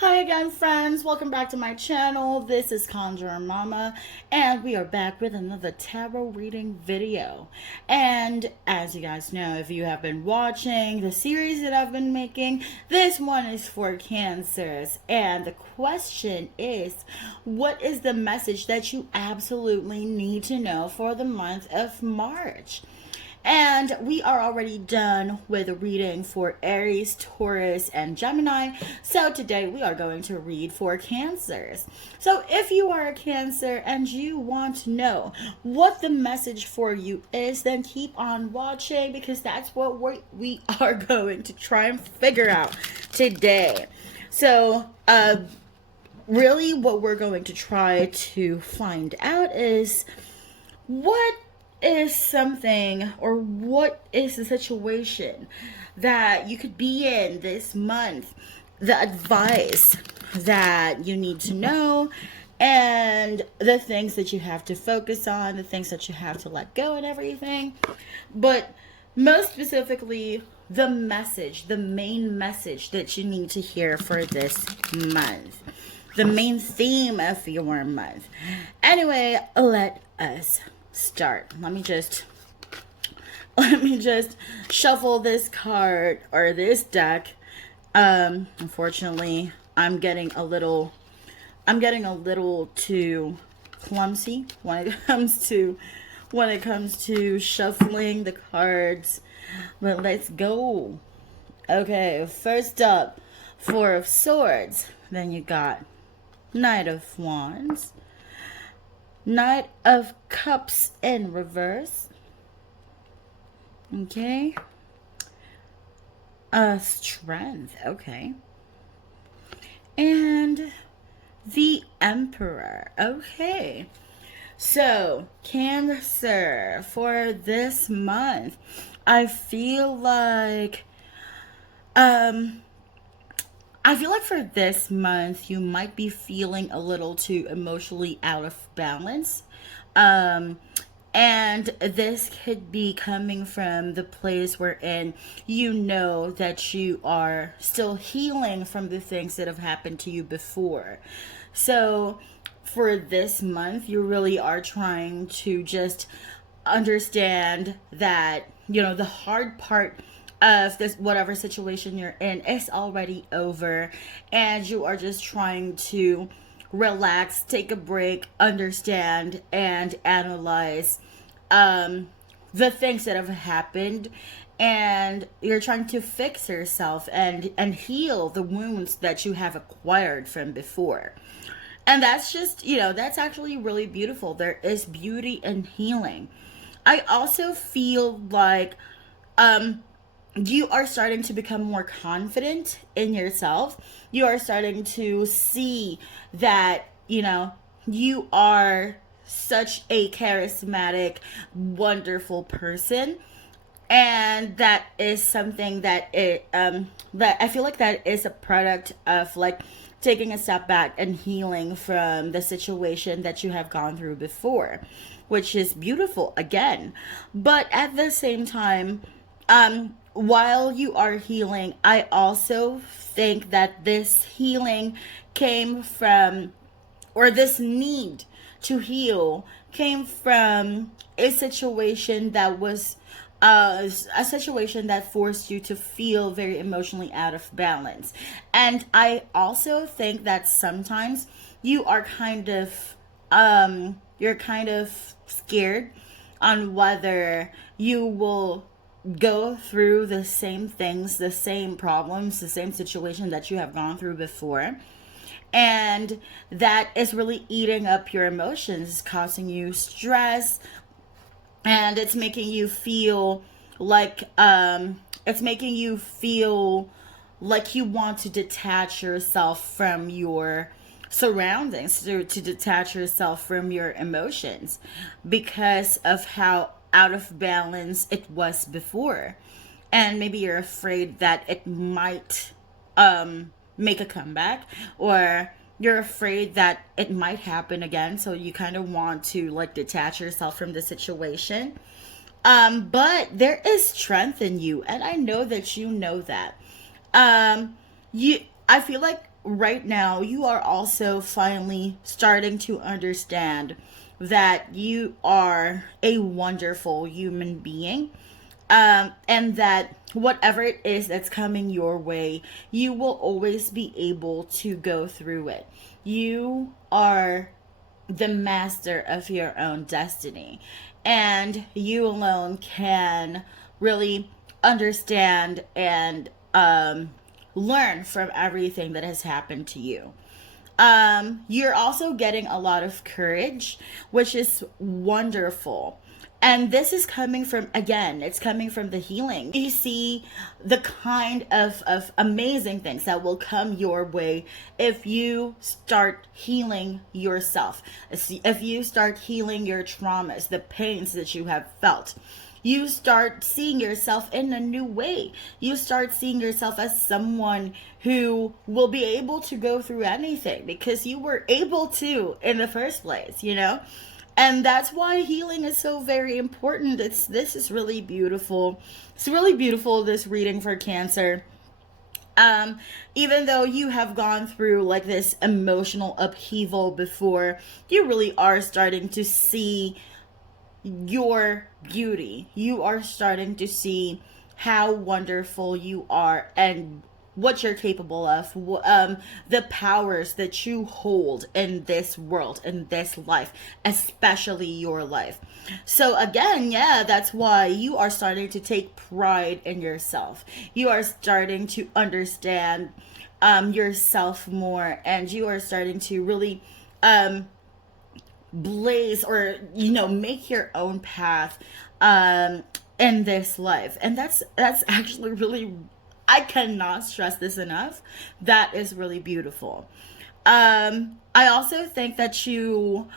Hi again, friends. Welcome back to my channel. This is Conjurer Mama, and we are back with another tarot reading video. And as you guys know, if you have been watching the series that I've been making, this one is for Cancers. And the question is, what is the message that you absolutely need to know for the month of March? And we are already done with the reading for Aries, Taurus, and Gemini. So today we are going to read for Cancers. So if you are a Cancer and you want to know what the message for you is, then keep on watching because that's what we are going to try and figure out today. So, really what we're going to try to find out is what is something or what is the situation that you could be in this month, the advice that you need to know, and the things that you have to focus on, the things that you have to let go and everything. But most specifically, the message, the main message that you need to hear for this month, the main theme of your month. Anyway, let us start. Let me just shuffle this card or this deck. Unfortunately, I'm getting a little too clumsy when it comes to shuffling the cards. But let's go. Okay, first up, Four of Swords. Then you got Knight of Wands, Knight of Cups in reverse. Okay. Strength. Okay. And the Emperor. Okay. So, Cancer, for this month, I feel like for this month, you might be feeling a little too emotionally out of balance. And this could be coming from the place wherein you know that you are still healing from the things that have happened to you before. So, for this month, you really are trying to just understand that, the hard part of this whatever situation you're in is already over, and you are just trying to relax, take a break, understand and analyze the things that have happened, and you're trying to fix yourself and heal the wounds that you have acquired from before. And that's just, that's actually really beautiful. There is beauty in healing. I also feel like you are starting to become more confident in yourself. You are starting to see that, you are such a charismatic, wonderful person. And that is something that that I feel like that is a product of like taking a step back and healing from the situation that you have gone through before, which is beautiful again. But at the same time, while you are healing, I also think that this healing came from, or this need to heal came from a situation that was a situation that forced you to feel very emotionally out of balance. And I also think that sometimes you are you're kind of scared on whether you will go through the same things, the same problems, the same situation that you have gone through before. And that is really eating up your emotions, causing you stress, and it's making you feel like you want to detach yourself from your surroundings, to detach yourself from your emotions because of how out of balance it was before. And maybe you're afraid that it might make a comeback, or you're afraid that it might happen again, so you kind of want to like detach yourself from the situation. But there is strength in you, and I know that you know that. You I feel like right now you are also finally starting to understand that you are a wonderful human being, and that whatever it is that's coming your way, you will always be able to go through it. You are the master of your own destiny, and you alone can really understand and learn from everything that has happened to you. You're also getting a lot of courage, which is wonderful. And this is coming from, again, it's coming from the healing. You see the kind of amazing things that will come your way if you start healing yourself. If you start healing your traumas, the pains that you have felt, you start seeing yourself in a new way. You start seeing yourself as someone who will be able to go through anything because you were able to in the first place, you know? And that's why healing is so very important. This is really beautiful. It's really beautiful, this reading for Cancer. Even though you have gone through like this emotional upheaval before, you really are starting to see your beauty. You are starting to see how wonderful you are and what you're capable of, the powers that you hold in this world, in this life, especially your life. So again, yeah, that's why you are starting to take pride in yourself. You are starting to understand yourself more, and you are starting to really blaze, or make your own path in this life. And that's actually really, I cannot stress this enough, that is really beautiful. I also think that you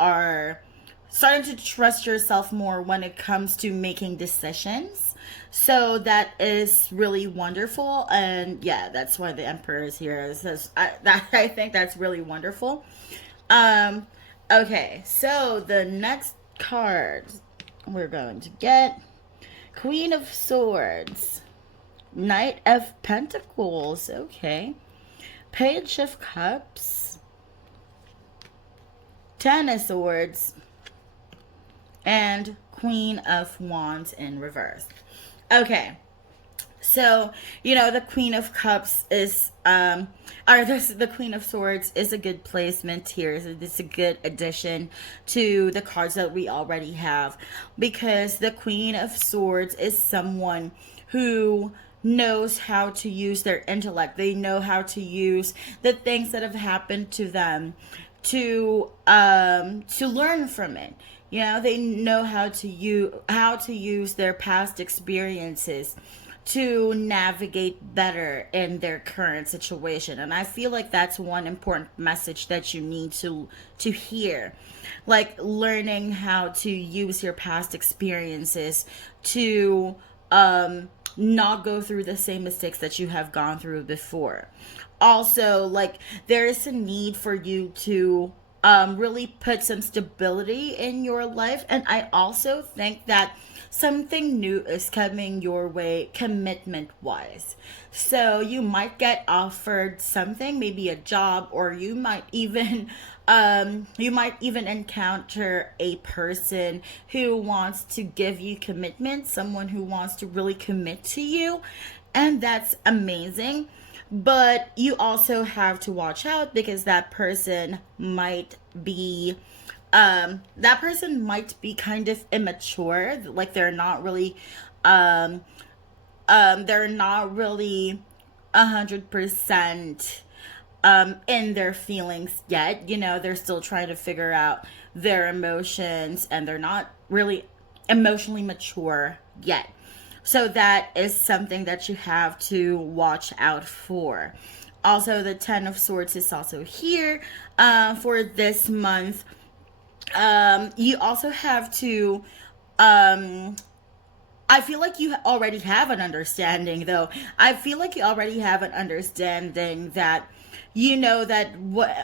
are starting to trust yourself more when it comes to making decisions. So that is really wonderful. And yeah, that's why the Emperor is here. It says, I think that's really wonderful. Um, okay, so the next card we're going to get, Queen of Swords, Knight of Pentacles, okay, Page of Cups, Ten of Swords, and Queen of Wands in reverse. Okay, so the Queen of Cups is the Queen of Swords is a good placement here. It's a good addition to the cards that we already have, because the Queen of Swords is someone who knows how to use their intellect. They know how to use the things that have happened to them to learn from it. They know how to use their past experiences to navigate better in their current situation. And I feel like that's one important message that you need to hear. Like learning how to use your past experiences to not go through the same mistakes that you have gone through before. Also, like, there is a need for you to really put some stability in your life. And I also think that something new is coming your way commitment wise. So you might get offered something, maybe a job, or you might even encounter a person who wants to give you commitment, someone who wants to really commit to you, and that's amazing. But you also have to watch out, because that person might be kind of immature. Like they're not really 100% in their feelings yet. They're still trying to figure out their emotions, and they're not really emotionally mature yet. So that is something that you have to watch out for. Also, the Ten of Swords is also here for this month. You also have to I feel like you already have an understanding, though. I feel like you already have an understanding that that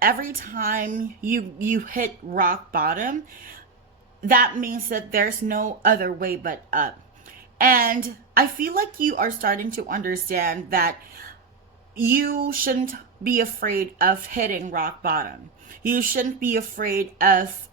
every time you hit rock bottom, that means that there's no other way but up. And I feel like you are starting to understand that you shouldn't be afraid of hitting rock bottom. You shouldn't be afraid of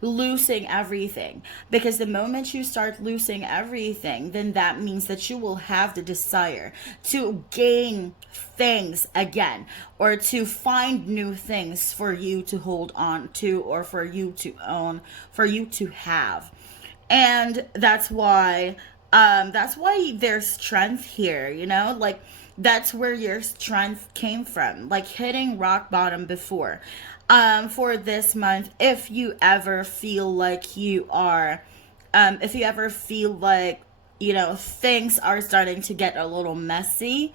losing everything, because the moment you start losing everything, then that means that you will have the desire to gain things again, or to find new things for you to hold on to, or for you to own, for you to have. And that's why there's strength here, you know, like that's where your strength came from, like hitting rock bottom before. For this month, if you ever feel like you are, if you ever feel like, you know, things are starting to get a little messy,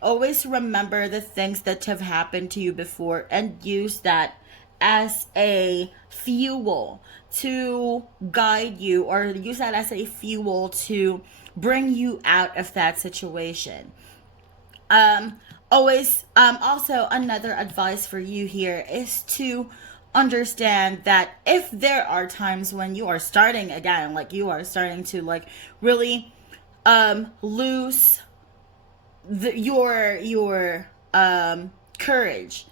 always remember the things that have happened to you before and use that as a fuel to guide you, or use that as a fuel to bring you out of that situation. Always, also another advice for you here is to understand that if there are times when you are starting again, like you are starting to like really lose your courage,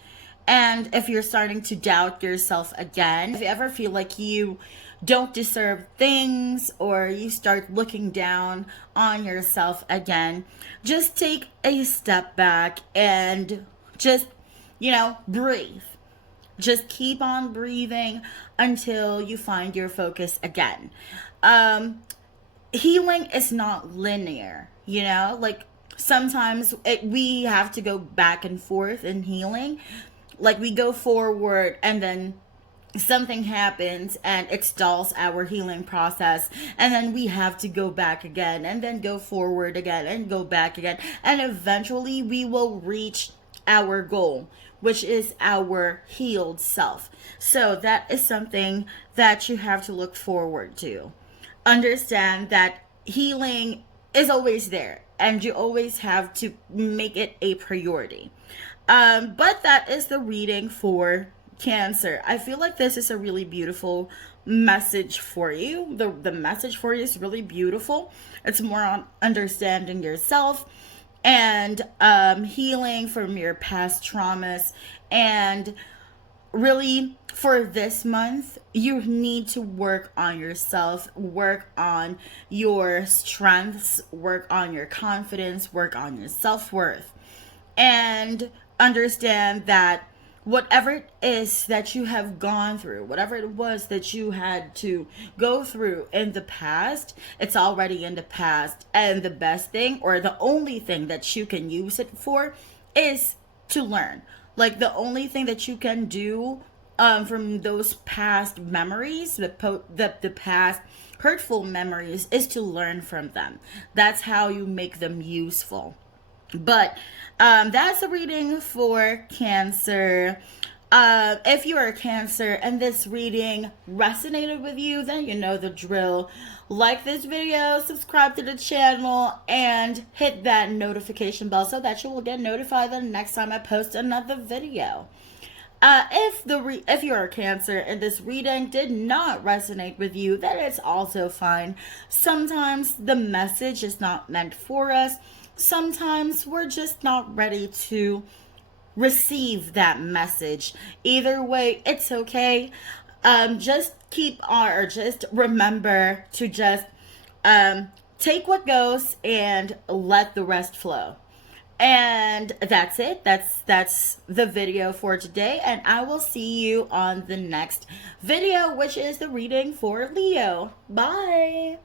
and if you're starting to doubt yourself again, if you ever feel like you don't deserve things, or you start looking down on yourself again, just take a step back and just, you know, breathe. Just keep on breathing until you find your focus again. Healing is not linear, you know, like sometimes we have to go back and forth in healing. Like we go forward and then something happens and it stalls our healing process, and then we have to go back again, and then go forward again and go back again, and eventually we will reach our goal, which is our healed self. So that is something that you have to look forward to. Understand that healing is always there, and you always have to make it a priority. But that is the reading for Cancer. I feel like this is a really beautiful message for you. The message for you is really beautiful. It's more on understanding yourself and healing from your past traumas. And really, for this month, you need to work on yourself, work on your strengths, work on your confidence, work on your self-worth, and understand that whatever it is that you have gone through, whatever it was that you had to go through in the past, it's already in the past. And the best thing, or the only thing that you can use it for, is to learn. Like the only thing that you can do from those past memories, the past hurtful memories, is to learn from them. That's how you make them useful. But that's a reading for Cancer. If you are a Cancer and this reading resonated with you, then you know the drill. Like this video, subscribe to the channel, and hit that notification bell so that you will get notified the next time I post another video. If you're a Cancer and this reading did not resonate with you, then it's also fine. Sometimes the message is not meant for us. Sometimes we're just not ready to receive that message. Either way, it's okay. Just just remember to just take what goes and let the rest flow. And that's it. That's the video for today, and I will see you on the next video, which is the reading for Leo. Bye.